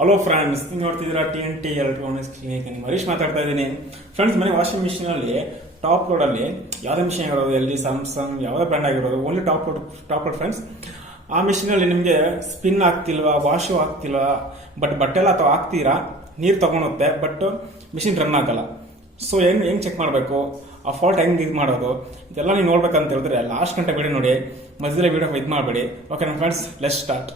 Hello friends, ನೀವು ನೋಡ್ತಿದ್ದೀರಾ TNT electronics clinic. ನಿಮ್ಮ ಹರೀಶ್ ಮಾತಾಡ್ತಾ ಇದ್ದೀನಿ. ಫ್ರೆಂಡ್ಸ್, ಮನೆ ವಾಷಿಂಗ್ ಮಿಷಿನ್ ಅಲ್ಲಿ ಟಾಪ್ ಲೋಡ್ ಅಲ್ಲಿ ಯಾವುದೇ ಮಿಷಿನ್ ಆಗಿರೋದು, LG, ಸ್ಯಾಮ್ಸಂಗ್ ಯಾವುದೇ ಬ್ರ್ಯಾಂಡ್ ಆಗಿರೋದು, ಓನ್ಲಿ ಟಾಪ್ ಲೋಡ್ ಫ್ರೆಂಡ್ಸ್. ಆ ಮಿಷಿನ್ ಅಲ್ಲಿ ನಿಮಗೆ ಸ್ಪಿನ್ ಆಗ್ತಿಲ್ವಾ, ವಾಶು ಆಗ್ತಿಲ್ವಾ, ಬಟ್ಟೆ ಎಲ್ಲ ಅಥವಾ ಹಾಕ್ತೀರಾ, ನೀರು ತಗೊಳುತ್ತೆ, ಬಟ್ ಮಿಷಿನ್ ರನ್ ಆಗಲ್ಲ. ಸೊ ಹೆಂಗ್ ಚೆಕ್ ಮಾಡಬೇಕು, ಆ ಫಾಲ್ಟ್ ಹೆಂಗ್ ಇದು ಮಾಡೋದು, ಇದೆಲ್ಲ ನೀವು ನೋಡ್ಬೇಕಂತ ಹೇಳಿದ್ರೆ ಲಾಸ್ಟ್ ಗಂಟೆ ವಿಡಿಯೋ ನೋಡಿ, ಮಧ್ಯದಲ್ಲಿ ವಿಡಿಯೋ ಇದು ಮಾಡಬೇಡಿ. ಓಕೆ ನಮ್ಮ friends, let's start.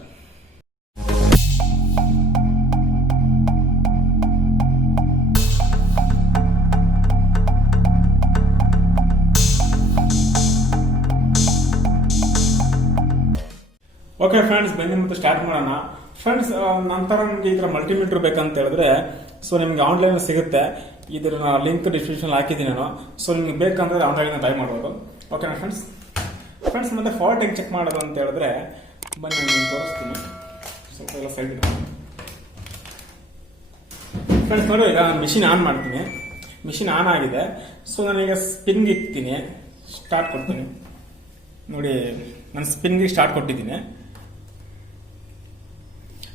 Okay friends, ಬನ್ನಿ ಮತ್ತೆ ಸ್ಟಾರ್ಟ್ ಮಾಡೋಣ. ಫ್ರೆಂಡ್ಸ್, ನಂತರ ನಿಮಗೆ ಇದರ ಮಲ್ಟಿಮೀಟರ್ ಬೇಕಂತ ಹೇಳಿದ್ರೆ ಸೊ ನಿಮಗೆ ಆನ್ಲೈನ್ ಸಿಗುತ್ತೆ. ಇದರ ಲಿಂಕ್ ಡಿಸ್ಕ್ರಿಪ್ಷನ್ ಹಾಕಿದ್ದೀನಿ ನಾನು. ಸೊ ನಿಮಗೆ ಬೇಕಂದ್ರೆ ಆನ್ಲೈನ್ ಟ್ರೈ ಮಾಡ್ಬೋದು. ಓಕೆನಾ ಫ್ರೆಂಡ್ಸ್, ಮತ್ತೆ ಫಾಲ್ಟ್ ಹೆಂಗೆ ಚೆಕ್ ಮಾಡೋದು ಅಂತ ಹೇಳಿದ್ರೆ ಬನ್ನಿ ನಾನು ತೋರಿಸ್ತೀನಿ. ಸ್ವಲ್ಪ ಎಲ್ಲ ಸೈಡ್ ಫ್ರೆಂಡ್ಸ್ ನೋಡಿ, ಈಗ ಮಿಷಿನ್ ಆನ್ ಮಾಡ್ತೀನಿ. ಮಿಷಿನ್ ಆನ್ ಆಗಿದೆ. ಸೊ ನಾನೀಗ ಸ್ಪಿನ್ಗೆ ಇಕ್ತೀನಿ, ಸ್ಟಾರ್ಟ್ ಕೊಡ್ತೀನಿ. ನೋಡಿ, ನಾನು ಸ್ಪಿನ್ಗೆ ಸ್ಟಾರ್ಟ್ ಕೊಟ್ಟಿದ್ದೀನಿ.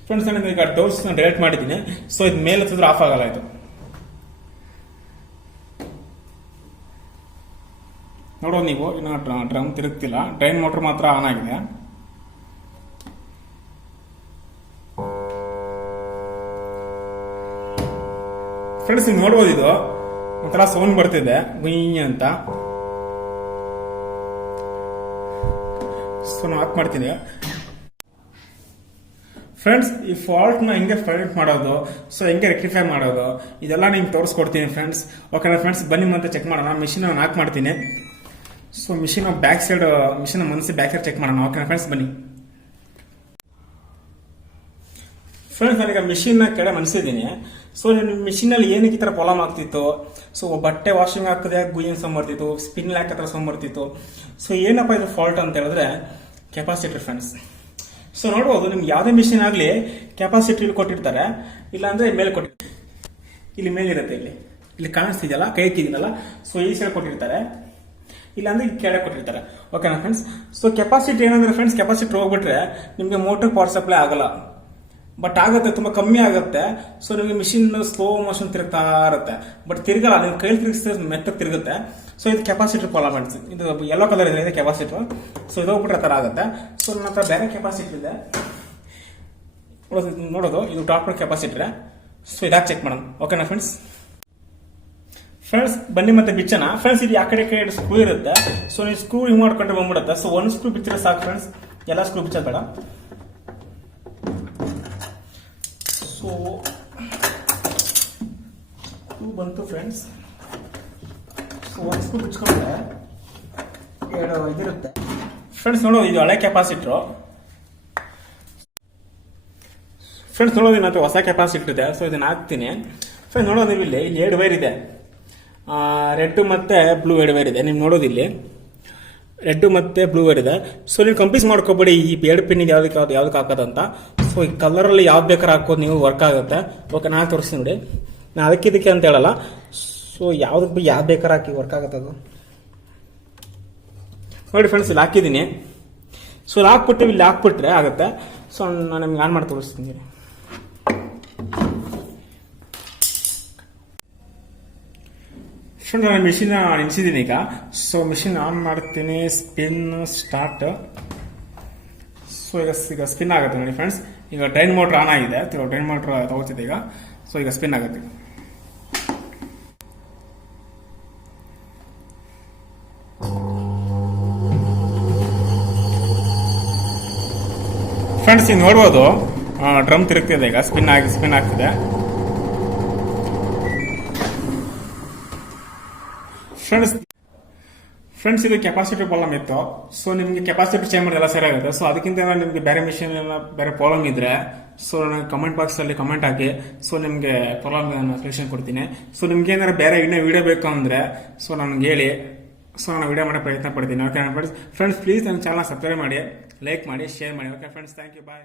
ಫ್ರೆಂಡ್ಸ್, ನಾನು ಈಗ ಡೋರ್ಸ್ ಡೈರೆಕ್ಟ್ ಮಾಡಿದ್ದೀನಿ. ಸೊ ಇದು ಮೇಲೆ ಹತ್ತಿದ್ರೆ ಆಫ್ ಆಗಲ್ಲ. ಇದು ನೋಡೋದು ನೀವು, ಇನ್ನು ಡ್ರಮ್ ತಿರುಗ್ತಿಲ್ಲ, ಡ್ರೈನ್ ಮೋಟರ್ ಮಾತ್ರ ಆನ್ ಆಗಿದೆ. ಫ್ರೆಂಡ್ಸ್, ನೀವು ನೋಡ್ಬೋದು, ಇದು ಒಂಥರ ಸೌಂಡ್ ಬರ್ತಿದೆ ಗುಯ್ ಅಂತ. ಸೊ ನಾನು ಆಫ್ ಮಾಡ್ತೀನಿ. ಫ್ರೆಂಡ್ಸ್, ಈ ಫಾಲ್ಟ್ ನ ಹೆಂಗೆ ಫೈಂಡ್ ಮಾಡೋದು, ಸೊ ಹೆಂಗೆ ರೆಕ್ಟಿಫೈ ಮಾಡೋದು, ಇದೆಲ್ಲ ನಿಮ್ಗೆ ತೋರಿಸ್ಕೊಡ್ತೀನಿ ಫ್ರೆಂಡ್ಸ್. ಓಕೆನಾ ಫ್ರೆಂಡ್ಸ್, ಬನ್ನಿ ಮತ್ತೆ ಚೆಕ್ ಮಾಡೋಣ. ಮಿಷಿನ್ ನಾನು ಆಫ್ ಮಾಡ್ತೀನಿ. So machine back side, machine ಮನಸ್ಸಿ ಬ್ಯಾಕ್ ಸೈಡ್ ಚೆಕ್ ಮಾಡೋಣ. ಓಕೆನಾ ಫ್ರೆಂಡ್ಸ್, ಬನ್ನಿ. ಫ್ರೆಂಡ್ಸ್, ನಾನೀಗ ಮಿಷಿನ್ ಕೆಳಗೆ ಮನಸ್ಸಿದ್ದೀನಿ. ಸೊ ಮಿಷಿನ್ ಅಲ್ಲಿ ಏನಕ್ಕೆ ಈ ತರ ಪ್ರಾಬ್ಲಮ್ ಆಗ್ತಿತ್ತು, ಸೊ ಬಟ್ಟೆ ವಾಷಿಂಗ್ ಆಗ್ತದೆ ಗುಯ್ಯನ್ ಸೌಂಡ್ ಬರ್ತಿತ್ತು, ಸ್ಪಿನ್ ಲ್ಯಾಕ್ ಹತ್ರ ಸೌಂಡ್ ಬರ್ತಿತ್ತು. ಸೊ ಏನಪ್ಪ ಇದು ಫಾಲ್ಟ್ ಅಂತ ಹೇಳಿದ್ರೆ ಕೆಪಾಸಿಟರ್ ಫ್ರೆಂಡ್ಸ್. ಸೊ ನೋಡ್ಬೋದು, ನಿಮ್ಗೆ ಯಾವುದೇ ಮಿಷಿನ್ ಆಗಲಿ ಕೆಪಾಸಿಟರ್ ಇಲ್ಲಿ ಕೊಟ್ಟಿರ್ತಾರೆ, ಇಲ್ಲಾಂದ್ರೆ ಮೇಲೆ ಕೊಟ್ಟಿರ್ತಾರೆ. ಇಲ್ಲಿ ಮೇಲಿರುತ್ತೆ, ಇಲ್ಲಿ ಕಾಣಿಸ್ತಿದೆಯಲ್ಲ, ಕೈ ಇಕ್ಕಿದ್ದೀನಲ್ಲ, ಸೊ ಈ ಸೈಡ್ ಕೊಟ್ಟಿರ್ತಾರೆ, ಇಲ್ಲಾಂದ್ರೆ ಈ ಕೆಳಗೆ ಕೊಟ್ಟಿರ್ತಾರೆ. ಓಕೆನಾ ಫ್ರೆಂಡ್ಸ್. ಸೊ ಕೆಪಾಸಿಟಿ ಏನಂದ್ರೆ ಫ್ರೆಂಡ್ಸ್, ಕೆಪಾಸಿಟರ್ ಹೋಗ್ಬಿಟ್ರೆ ನಿಮಗೆ ಮೋಟರ್ ಪವರ್ ಸಪ್ಲೈ ಆಗಲ್ಲ, ಬಟ್ ಆಗುತ್ತೆ, ತುಂಬಾ ಕಮ್ಮಿ ಆಗುತ್ತೆ. ಸೊ ನಿಮಗೆ ಮಿಷಿನ್ ಸ್ಲೋ ಮೋಷನ್ ತಿರುಗ್ತಾ ಇರುತ್ತೆ, ಬಟ್ ತಿರುಗಲ್ಲ, ನೀವು ಕೈ ತಿರುಗಿಸಿದ್ರೆ ಮೆತ್ತಗೆ ತಿರುಗುತ್ತೆ. ಸೊ ಇದು ಕೆಪಾಸಿಟರ್ ಪ್ರಾಬ್ಲಮ್ ಅನ್ಸುತ್ತೆ. ಇದು ಯೆಲ್ಲೋ ಕಲರ್ ಇದೆ ಕೆಪಾಸಿಟರ್. ಸೊ ಇದು ಹೋಗ್ಬಿಟ್ರೆ ತರ ಆಗುತ್ತೆ. ಸೊ ನನ್ನ ಹತ್ರ ಬೇರೆ ಕೆಪಾಸಿಟರ್ ಇದೆ, ನೋಡೋದು ಇದು ಟಾಪ್ ಕೆಪಾಸಿಟರ್. ಸೊ ಇದಾಗಿ ಚೆಕ್ ಮಾಡೋಣ. ಓಕೆನಾ ಫ್ರೆಂಡ್ಸ್. ಬನ್ನಿ ಮತ್ತೆ ಬಿಚ್ಚೋಣ. ಫ್ರೆಂಡ್ಸ್, ಇದು ಆ ಕಡೆ ಸ್ಕ್ರೂ ಇರುತ್ತೆ. ಸೊ ನೀವು ಸ್ಕ್ರೂ ರಿಮೂವ್ ಮಾಡ್ಕೊಂಡ್ರೆ ಬಂದ್ಬಿಡುತ್ತೆ. ಸೊ ಒಂದು ಸ್ಕ್ರೂ ಬಿಚ್ಚಿದ್ರೆ ಸಾಕು ಫ್ರೆಂಡ್ಸ್, ಎಲ್ಲ ಸ್ಕ್ರೂ ಬಿಚ್ಚೋದು ಬೇಡ. ಸೊ ಸ್ಕ್ರೂ ಬಂತು ಫ್ರೆಂಡ್ಸ್. ಸೊ ಒಂದು ಸ್ಕ್ರೂ ಬಿಚ್ಕೊಂಡ್ರೆ ಎರಡು ಇದಿರುತ್ತೆ ಫ್ರೆಂಡ್ಸ್. ನೋಡೋದು, ಇದು ಹಳೆ ಕೆಪಾಸಿಟ್ರು ಫ್ರೆಂಡ್ಸ್. ನೋಡೋದು, ನನ್ನ ಹತ್ರ ಹೊಸ ಕೆಪಾಸಿಟರ್ ಇದೆ. ಸೊ ಇದನ್ನ ಹಾಕ್ತೀನಿ ಫ್ರೆಂಡ್ಸ್. ನೋಡೋದು, ಇಲ್ಲಿ ಎರಡು ವೈರ್ ಇದೆ, ರೆಡ್ ಮತ್ತೆ ಬ್ಲೂ ಎರಡು ವೈರ್ ಇದೆ. ನೀವು ನೋಡೋದು, ಇಲ್ಲಿ ರೆಡ್ ಮತ್ತೆ ಬ್ಲೂ ವೈರ್ ಇದೆ. ಸೊ ನೀವು ಕಂಪ್ಲೀಸ್ ಮಾಡ್ಕೋಬೇಡಿ ಈ ಎರಡು ಪಿನ್ನಿಗೆ ಯಾವ್ದಕ್ಕೆ ಹಾಕೋದಂತ. ಸೊ ಈ ಕಲರ್ ಅಲ್ಲಿ ಯಾವ್ದು ಬೇಕಾದ್ರೆ ಹಾಕೋದು, ನೀವು ವರ್ಕ್ ಆಗುತ್ತೆ. ಓಕೆ, ನಾನು ತೋರಿಸ್ತೀನಿ ನೋಡಿ. ನಾನು ಅದಕ್ಕೆ ಅಂತ ಹೇಳಲ್ಲ. ಸೊ ಯಾವ್ದಕ್ಕೆ ಯಾವ್ದು ಬೇಕಾದ್ರೆ ಹಾಕಿ ವರ್ಕ್ ಆಗುತ್ತೆ ಅದು. ನೋಡಿ ಫ್ರೆಂಡ್ಸ್, ಇಲ್ಲಿ ಹಾಕಿದ್ದೀನಿ. ಸೊ ಇಲ್ಲಿ ಹಾಕ್ಬಿಟ್ಟು ಇಲ್ಲಿ ಹಾಕ್ಬಿಟ್ರೆ ಆಗುತ್ತೆ. ಸೊ ನಾನು ನಿಮ್ಗೆ ಆನ್ ಮಾಡಿ ತೋರಿಸ್ತೀನಿ. ಫ್ರೆಂಡ್, ನಾನು ಮಿಷಿನ್ ನಿಲ್ಸಿದ್ದೀನಿ ಈಗ. ಸೊ ಮಿಷಿನ್ ಆನ್ ಮಾಡ್ತೀನಿ, ಸ್ಪಿನ್ ಸ್ಟಾರ್ಟ್. ಸೊ ಈಗ ಸ್ಪಿನ್ ಆಗುತ್ತೆ ನೋಡಿ ಫ್ರೆಂಡ್ಸ್. ಈಗ ಡ್ರೈನ್ ಮೋಟರ್ ಆನ್ ಆಗಿದೆ, ಡ್ರೈನ್ ಮೋಟರ್ ತಗೋತಿದೆ ಈಗ. ಸೊ ಈಗ ಸ್ಪಿನ್ ಆಗುತ್ತೆ. ಫ್ರೆಂಡ್ಸ್, ಈಗ ನೋಡ್ಬೋದು, ಡ್ರಮ್ ತಿರುಗ್ತಿದೆ, ಈಗ ಸ್ಪಿನ್ ಆಗ್ತಿದೆ. ಫ್ರೆಂಡ್ಸ್, ಇದು ಕೆಪಾಸಿಟರ್ ಪ್ರಾಬ್ಲಮ್ ಇತ್ತು. ಸೊ ನಿಮಗೆ ಕೆಪಾಸಿಟರ್ ಚೇಂಜ್ ಮಾಡಿದ್ರೆ ಎಲ್ಲ ಸರಿ ಆಗುತ್ತೆ. ಸೊ ಅದಕ್ಕಿಂತ ನಿಮಗೆ ಬೇರೆ ಮಿಷಿನ್ ಎಲ್ಲ ಬೇರೆ ಪ್ರಾಬ್ಲಮ್ ಇದ್ರೆ ಸೊ ನನಗೆ ಕಮೆಂಟ್ ಬಾಕ್ಸ್ ಅಲ್ಲಿ ಕಮೆಂಟ್ ಹಾಕಿ. ಸೊ ನಿಮಗೆ ಪ್ರಾಬ್ಲಮ್ ಸೊಲ್ಯೂಷನ್ ಕೊಡ್ತೀನಿ. ಸೊ ನಿಮ್ಗೆ ಏನಾದ್ರು ಬೇರೆ ಇನ್ನೂ ವಿಡಿಯೋ ಬೇಕು ಅಂದ್ರೆ ಸೊ ನನಗೆ ಹೇಳಿ. ಸೊ ನಾನು ವಿಡಿಯೋ ಮಾಡೋ ಪ್ರಯತ್ನ ಪಡ್ತೀನಿ. ಓಕೆ ಫ್ರೆಂಡ್ಸ್, ಪ್ಲೀಸ್ ನನ್ನ ಚಾನಲ್ ಸಬ್ಸ್ಕ್ರೈಬ್ ಮಾಡಿ, ಲೈಕ್ ಮಾಡಿ, ಶೇರ್ ಮಾಡಿ. Okay friends, thank you, bye.